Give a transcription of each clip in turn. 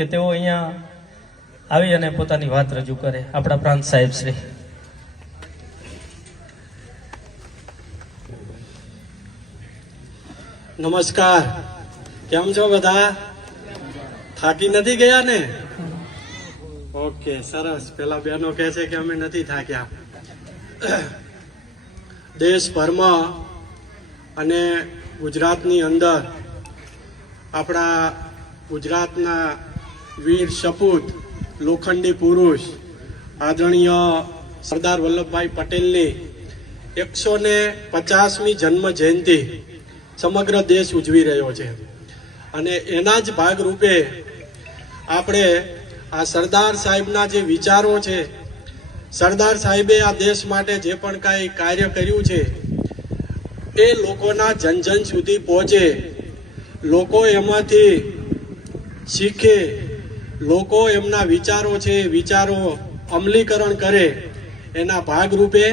કે તેઓ અહીંયા આવી અને પોતાની વાત રજૂ કરે. આપણા પ્રાંત સાહેબ શ્રી. નમસ્કાર, કેમ છો બધા? થાકી નથી ગયા ને? ઓકે, સરસ. પેલા બહેનો કહે છે કે અમે નથી થાક્યા. દેશભરમાં અને ગુજરાતની અંદર આપણા ગુજરાતના વીર સપૂત લોખંડી પુરુષ આદરણીય સરદાર વલ્લભભાઈ પટેલની 150મી જન્મ જયંતિ સમગ્ર દેશ ઉજવી રહ્યો છે. અને એના જ ભાગરૂપે આપણે આ સરદાર સાહેબના જે વિચારો છે, સરદાર સાહેબે આ દેશ માટે જે પણ કાંઈ કાર્ય કર્યું છે એ લોકોના જન જન સુધી પહોંચે, લોકો એમાંથી શીખે, લોકો એમના વિચારો છે વિચારો અમલીકરણ કરે, એના ભાગરૂપે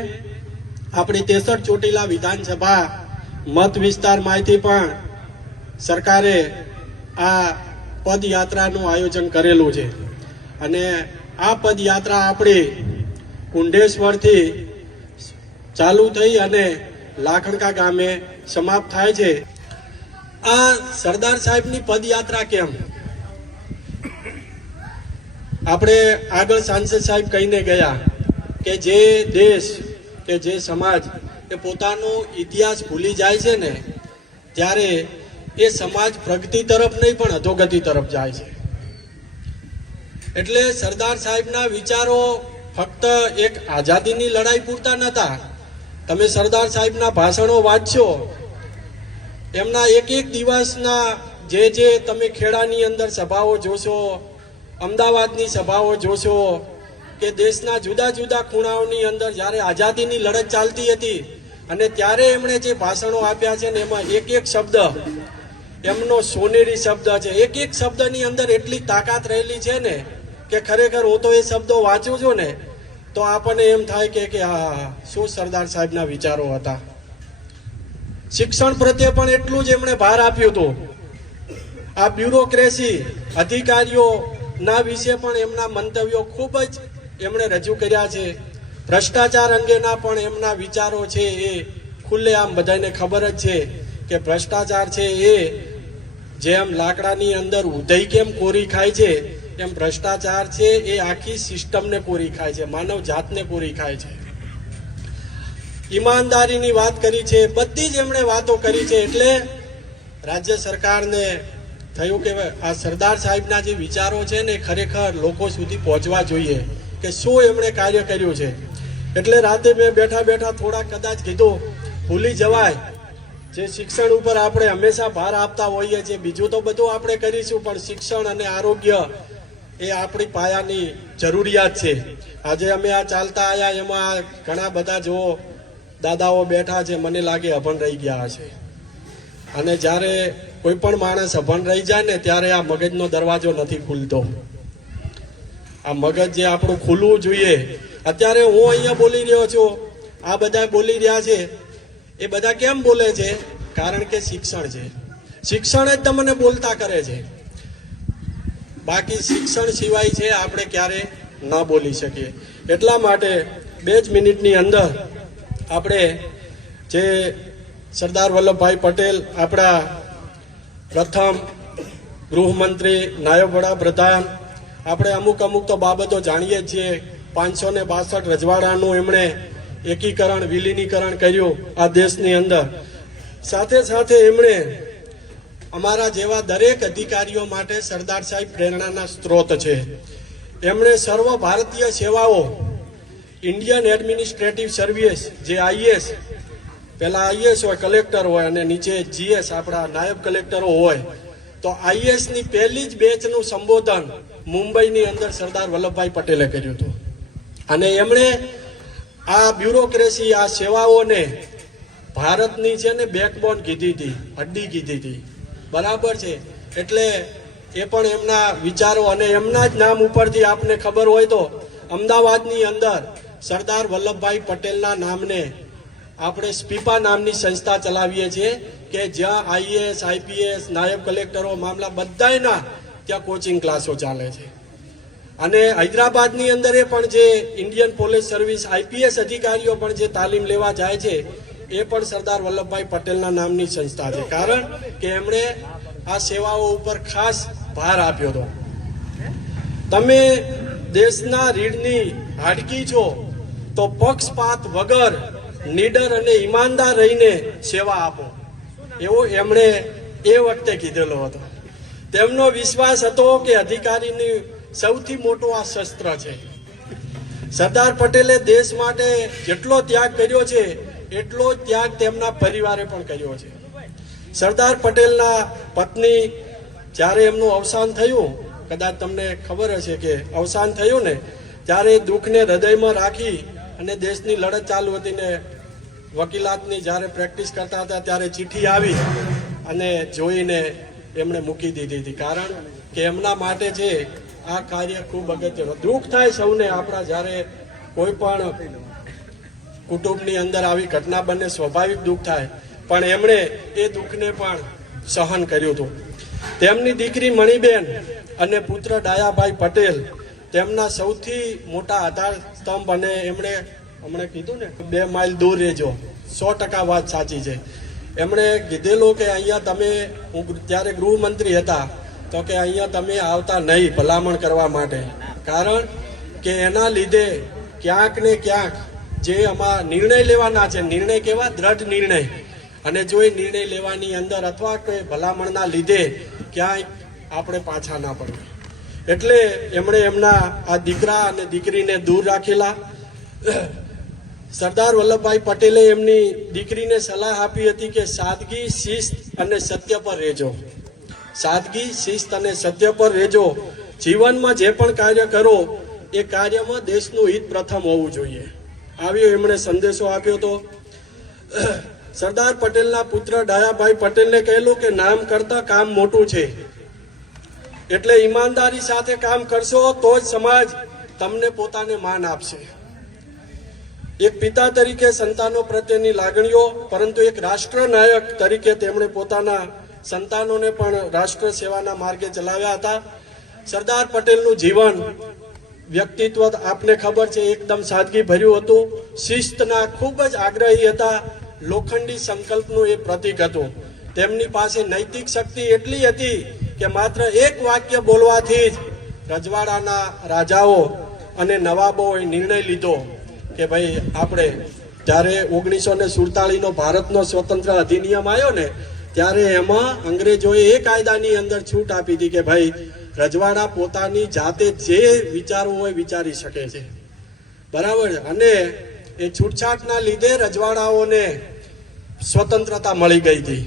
આપણી 63 ચોટીલા વિધાનસભા મત વિસ્તારમાંથી પણ સરકારે આ પદયાત્રાનું આયોજન કરેલું છે. અને આ પદયાત્રા આપણી કુંડેશ્વરથી ચાલુ થઈ અને લાખણકા ગામે સમાપ્ત થાય છે. આ સરદાર સાહેબની પદયાત્રા કેમ? આપણે આગળ સાંસદ સાહેબ કહીને ગયા કે જે દેશ કે જે સમાજ એ પોતાનો ઇતિહાસ ભૂલી જાય છે ને, ત્યારે એ સમાજ પ્રગતિ તરફ નહીં પણ અધોગતિ તરફ જાય છે. એટલે સરદાર સાહેબના વિચારો ફક્ત એક આઝાદીની લડાઈ પૂરતા નહોતા. તમે સરદાર સાહેબના ભાષણો વાંચશો, એમના એક એક દિવસના જે તમે ખેડાની અંદર સભાઓ જોશો, અમદાવાદની સભાઓ જોશો, કે દેશના જુદા જુદા ખૂણાઓની અંદર જ્યારે આઝાદીની લડત ચાલતી હતી અને ત્યારે એમણે જે ભાષણો આપ્યા છે ને, એમાં એક એક શબ્દ એમનો સોનેરી શબ્દ છે. એક એક શબ્દની અંદર એટલી તાકાત રહેલી છે ને કે ખરેખર હું તો એ શબ્દો વાંચું છું ને તો આપણને એમ થાય કે હા, શું સરદાર સાહેબના વિચારો હતા. શિક્ષણ પ્રત્યે પણ એટલું જ એમણે ભાર આપ્યું હતું. આ બ્યુરોક્રેસી અધિકારીઓના વિશે પણ એમના મંતવ્યો ખૂબ જ એમણે રજૂ કર્યા છે. ભ્રષ્ટાચાર અંગેના પણ એમના વિચારો છે એ ખુલ્લેઆમ બધાને ખબર જ છે કે ભ્રષ્ટાચાર છે એ જેમ લાકડાની અંદર ઉધઈ કેમ કોરી ખાય છે, એમ ભ્રષ્ટાચાર છે એ આખી સિસ્ટમને કોરી ખાય છે, માનવ જાતને કોરી ખાય છે. ઈમાનદારીની વાત કરી છે, બધી જ એમણે વાતો કરી છે. એટલે રાજ્ય સરકારને થયું કે આ સરદાર સાહેબના જે વિચારો છે ને ખરેખર લોકો સુધી પહોંચવા જોઈએ કે શું એમણે કાર્ય કર્યું છે. એટલે રાતે મેં બેઠા બેઠા થોડા કદાચ કીધું ભૂલી જવાય, જે શિક્ષણ ઉપર આપણે હંમેશા ભાર આપતા હોઈએ છીએ, બીજું તો બધું આપણે કરીશું પણ શિક્ષણ અને આરોગ્ય એ આપણી પાયાની જરૂરિયાત છે. આજે અમે આ ચાલતા આવ્યા એમાં ઘણા બધા જો દાદાઓ બેઠા છે, મને લાગે અભણ રહી ગયા હશે. અને જ્યારે કોઈ પણ માણસ અભણ રહી જાય ને ત્યારે આ મગજનો દરવાજો નથી ખુલતો. આ મગજ જે આપણું ખુલવું જોઈએ. અત્યારે હું અહીંયા બોલી રહ્યો છું, આ બધા બોલી રહ્યા છે, એ બધા કેમ બોલે છે? કારણ કે શિક્ષણ છે. શિક્ષણ જ તમને બોલતા કરે છે. બાકી શિક્ષણ સિવાય છે આપણે ક્યારે ન બોલી શકીએ. એટલા માટે 2 જ મિનિટની અંદર આપણે જે સરદાર વલ્લભભાઈ પટેલ આપણા પ્રથમ ગૃહમંત્રી, નાયબ વડાપ્રધાન, આપણે અમુક તો બાબતો જાણીએ છીએ. 562 રજવાડાનું એમણે એકીકરણ, વિલીનીકરણ કર્યું આ દેશની અંદર. સાથે સાથે એમણે અમારા જેવા દરેક અધિકારીઓ માટે સરદાર સાહેબ પ્રેરણાના સ્ત્રોત છે. એમણે સર્વ ભારતીય સેવાઓ, ઇન્ડિયન એડમિનિસ્ટ્રેટિવ સર્વિસ જે આઈએસ, પહેલા આઈએસ હોય, કલેક્ટર હોય અને નીચે જીએસ આપણા નાયબ કલેક્ટરો હોય, તો આઈએસની પહેલી જ બેચનું સંબોધન મુંબઈની અંદર સરદાર વલ્લભભાઈ પટેલે કર્યું હતું. અને એમણે આ બ્યુરોક્રેસી, આ સેવાઓને ભારતની છે ને બેકબોન કીધી હતી, હડ્ડી કીધી હતી. બરાબર છે. એટલે એ પણ એમના વિચારો અને એમના જ નામ ઉપરથી આપને ખબર હોય તો અમદાવાદની અંદર સરદાર વલ્લભભાઈ પટેલના નામને આપણે સ્પીપા નામની સંસ્થા ચલાવીએ છીએ કે જ્યાં આઈએએસ, આઈપીએસ, નાયબ કલેક્ટરો, મામલા બધાના ત્યાં કોચિંગ ક્લાસો ચાલે છે. અને હૈદરાબાદની અંદર પણ જે ઇન્ડિયન પોલીસ સર્વિસ આઈપીએસ અધિકારીઓ પણ જે તાલીમ લેવા જાય છે એ પણ સરદાર વલ્લભભાઈ પટેલના નામની સંસ્થા છે. કારણ કે એમણે આ સેવાઓ ઉપર ખાસ ભાર આપ્યો હતો. તમે દેશના રીઢની હાડકી છો તો પક્ષપાત વગર નીડર અને ઈમાનદાર રહીને સેવા આપો, એવો એમણે એ વખતે કીધેલો હતો. તેમનો વિશ્વાસ હતો કે અધિકારીની સૌથી મોટો આ શસ્ત્ર છે. સરદાર પટેલે દેશ માટે જેટલો ત્યાગ કર્યો છે એટલો જ ત્યાગ તેમના પરિવારે પણ કર્યો છે. સરદાર પટેલના પત્ની જ્યારે એમનું અવસાન થયું, કદાચ તમને ખબર હશે કે અવસાન થયું ને ત્યારે દુઃખને હૃદયમાં રાખી અને દેશની લડત ચાલુ હતી ને વકીલાતની જ્યારે પ્રેક્ટિસ કરતા હતા ત્યારે ચિઠ્ઠી આવી અને જોઈને એમણે મૂકી દીધી હતી. કારણ કે એમના માટે છે આ કાર્ય ખૂબ અગત્યનું. દુઃખ થાય સૌને આપણા જ્યારે કોઈ પણ કુટુંબની અંદર આવી ઘટના બને, સ્વાભાવિક દુઃખ થાય, પણ એમણે એ દુઃખને પણ સહન કર્યું હતું. તેમની દીકરી મણિબેન અને પુત્ર ડાયાભાઈ પટેલ તેમના સૌથી મોટા આધાર સ્તંભ. અને એમણે હમણાં કીધું ને 2 માઇલ દૂર રહેજો, 100% વાત સાચી છે. એમણે કીધેલું કે અહીંયા તમે, હું ત્યારે ગૃહમંત્રી હતા, તો કે અહીંયા તમે આવતા નહીં ભલામણ કરવા માટે. કારણ કે એના લીધે ક્યાંક ને ક્યાંક જે આમાં નિર્ણય લેવાના છે, નિર્ણય કેવા દ્રઢ નિર્ણય, અને જો એ નિર્ણય લેવાની અંદર અથવા કોઈ ભલામણના લીધે ક્યાંય આપણે પાછા ના પડીએ, એટલે એમણે એમના આ દીકરા અને દીકરીને દૂર રાખેલા. સરદાર વલ્લભભાઈ પટેલે એમની દીકરીને સલાહ આપી હતી કે સાદગી, શિસ્ત અને સત્ય પર રહેજો. સાદગી, શિસ્ત અને સત્ય પર રહેજો. જીવનમાં જે પણ કાર્ય કરો એ કાર્યમાં દેશનું હિત પ્રથમ હોવું જોઈએ. આવ્યો એમણે સંદેશો આપ્યો હતો. સરદાર પટેલના પુત્ર ડાયાભાઈ પટેલને કહેલું કે નામ કરતા કામ મોટું છે, એટલે ઈમાનદારી સાથે કામ કરશો તો જ સમાજ તમને પોતાને માન આપશે. એક પિતા તરીકે સંતાનો પ્રત્યેની લાગણીઓ, પરંતુ એક રાષ્ટ્રનાયક તરીકે તેમણે પોતાના સંતાનોને પણ રાષ્ટ્ર સેવાના માર્ગે ચલાવ્યા હતા. સરદાર પટેલનું જીવન, વ્યક્તિત્વ આપને ખબર છે, એકદમ સાદગી ભર્યું હતું. શિસ્તના ખૂબ જ આગ્રહી હતા. લોખંડી સંકલ્પનું એ પ્રતીક હતું. તેમની પાસે નૈતિક શક્તિ એટલી હતી કે માત્ર એક વાક્ય બોલવાથી જ રજવાડાના રાજાઓ અને નવાબોએ નિર્ણય લીધો કે ભાઈ આપણે, જ્યારે 1947નો ભારતનો સ્વતંત્ર અધિનિયમ આવ્યો ને ત્યારે એમાં અંગ્રેજોએ એ કાયદાની અંદર છૂટ આપી હતી કે ભાઈ રજવાડા પોતાની જાતે જે વિચારવું હોય વિચારી શકે છે, બરાબર. અને એ છૂટછાટના લીધે રજવાડાઓને સ્વતંત્રતા મળી ગઈ હતી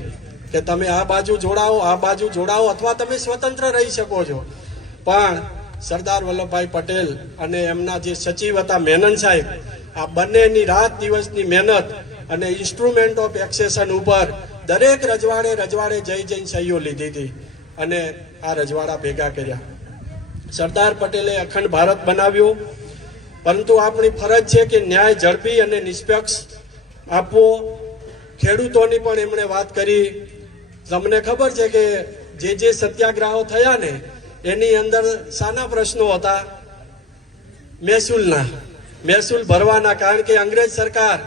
કે તમે આ બાજુ જોડાઓ, આ બાજુ જોડાઓ, અથવા તમે સ્વતંત્ર રહી શકો છો. પણ સરદાર વલ્લભભાઈ પટેલ અને એમના જે સચિવ હતા મેનન સાહેબ, આ બંનેની રાત દિવસની મહેનત અને ઇન્સ્ટ્રુમેન્ટ ઓફ એક્સેશન ઉપર દરેક રજવાડે જઈને સહીઓ લીધી હતી અને આ રજવાડા ભેગા કર્યા. સરદાર પટેલે અખંડ ભારત બનાવ્યું, પરંતુ આપણી ફરજ છે કે ન્યાય ઝડપી અને નિષ્પક્ષ આપવો. ખેડૂતોની પણ એમણે વાત કરી. તમને ખબર છે કે જે સત્યાગ્રહો થયા ને એની અંદર શાના પ્રશ્નો હતા? મહેસૂલના, મહેસૂલ ભરવાના. કારણ કે અંગ્રેજ સરકાર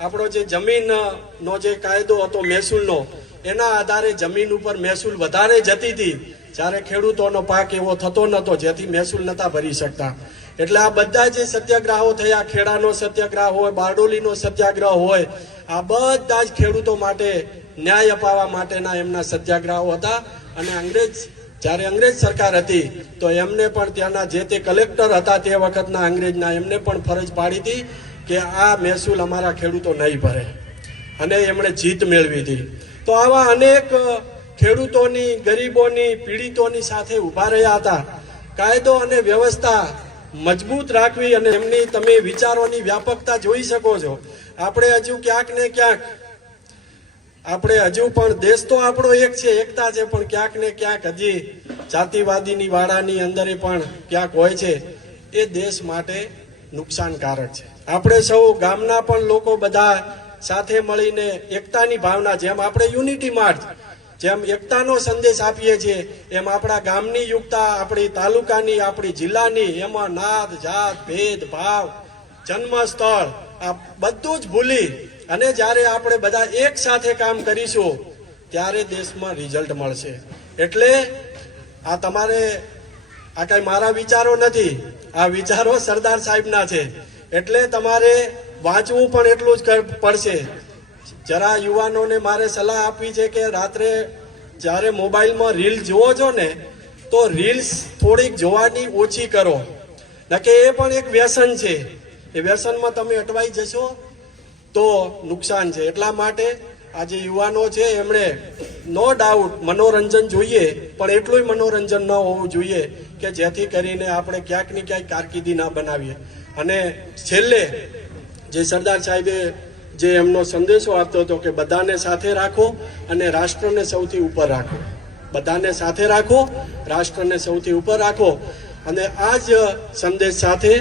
આપણો જે જમીનનો જે કાયદો હતો મહેસૂલનો, એના આધારે જમીન ઉપર મહેસૂલ વધારે જતી હતી, જ્યારે ખેડૂતોનો પાક એવો થતો નહોતો જેથી મહેસૂલ નહોતા ભરી શકતા. એટલે આ બધા જે સત્યાગ્રહો થયા, ખેડાનો સત્યાગ્રહ હોય, બારડોલીનો સત્યાગ્રહ હોય, આ બધા જ ખેડૂતો માટે ન્યાય અપાવવા માટેના એમના સત્યાગ્રહો હતા. અને જ્યારે અંગ્રેજ સરકાર હતી તો એમને પણ ત્યાંના જે તે કલેક્ટર હતા તે વખતના અંગ્રેજના, એમને પણ ફરજ પાડી હતી કે આ મહેસૂલ અમારા ખેડૂતો નહીં ભરે, અને એમણે જીત મેળવી હતી. તો આવા અનેક ખેડૂતોની, ગરીબોની, પીડિતોની સાથે ઊભા રહ્યા હતા. કાયદો અને વ્યવસ્થા મજબૂત રાખવી, અને એમની તમે વિચારોની વ્યાપકતા જોઈ શકો છો. આપણે હજુ ક્યાંક ને ક્યાંક, આપણે હજુ પણ, દેશ તો આપણો એક છે, એકતા છે, પણ ક્યાંક ને ક્યાંક હજી જાતિવાદીની વાડાની અંદર પણ ક્યાંક હોય છે. એ દેશ માટે નુકસાનકારક છે. આપણે સૌ ગામના પણ લોકો બધા સાથે મળીને એકતાની ભાવના, જેમ આપણે યુનિટી માર્ચ જેમ એકતાનો સંદેશ આપીએ છીએ એમ આપણા ગામની યુક્તા, આપણી તાલુકાની, આપણી જિલ્લાની, એમાં નાત જાત ભેદ ભાવ જન્મ સ્થળ આ બધું જ ભૂલી અને જ્યારે આપણે બધા એક સાથે કામ કરીશું ત્યારે દેશમાં રિઝલ્ટ મળશે. એટલે આ તમારે આ કઈ મારા વિચારો નથી, આ વિચારો સરદાર સાહેબના છે. એટલે તમારે વાંચવું પણ એટલું જ પડશે. જરા યુવાનોને મારે સલાહ આપવી છે કે રાત્રે જ્યારે મોબાઈલમાં રીલ જુઓ છો ને તો રીલ્સ થોડીક જોવાની ઓછી કરો, નકે એ પણ એક વ્યસન છે. એ વ્યસનમાં તમે અટવાઈ જશો તો નુકસાન છે. એટલા માટે આ જે યુવાનો છે એમણે નો ડાઉટ મનોરંજન જોઈએ, પણ એટલું મનોરંજન ન હોવું જોઈએ કે જેથી કરીને આપણે ક્યાંક ને ક્યાંક કારકિર્દી ના બનાવીએ. અને છેલ્લે જે સરદાર સાહેબે જે એમનો સંદેશો આપતો હતો કે બધાને સાથે રાખો અને રાષ્ટ્રને સૌથી ઉપર રાખો, બધાને સાથે રાખો, રાષ્ટ્રને સૌથી ઉપર રાખો. અને આ જ સંદેશ સાથે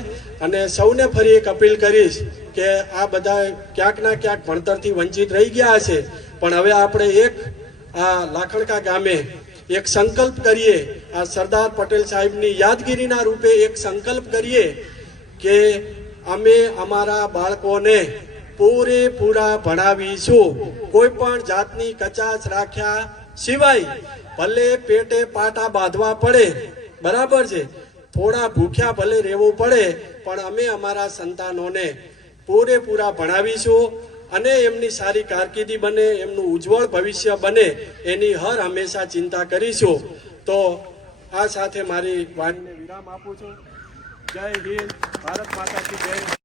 અને સૌને ફરી એક અપીલ કરીશ કે આ બધા ક્યાંક ના ક્યાંક ભણતરથી વંચિત રહી ગયા છે, પણ હવે આપણે એક આ લાખણકા ગામે એક સંકલ્પ કરીએ, આ સરદાર પટેલ સાહેબની યાદગીરીના રૂપે એક સંકલ્પ કરીએ કે અમે અમારા બાળકોને પૂરેપૂરા ભણાવીશું, કોઈ પણ જાતની કચાશ રાખ્યા સિવાય. ભલે પેટે પાટા બાંધવા પડે, બરાબર છે, થોડા ભૂખ્યા ભલે રહેવું પડે, પણ અમે અમારા સંતાનોને પૂરેપૂરા ભણાવીશું અને એમની સારી કારકિર્દી બને, એમનું ઉજ્જવળ ભવિષ્ય બને એની હર હંમેશા ચિંતા કરીશું. તો આ સાથે મારી વાણીને વિરામ આપું છું. જય હિન્દ, ભારત માતા કી જય.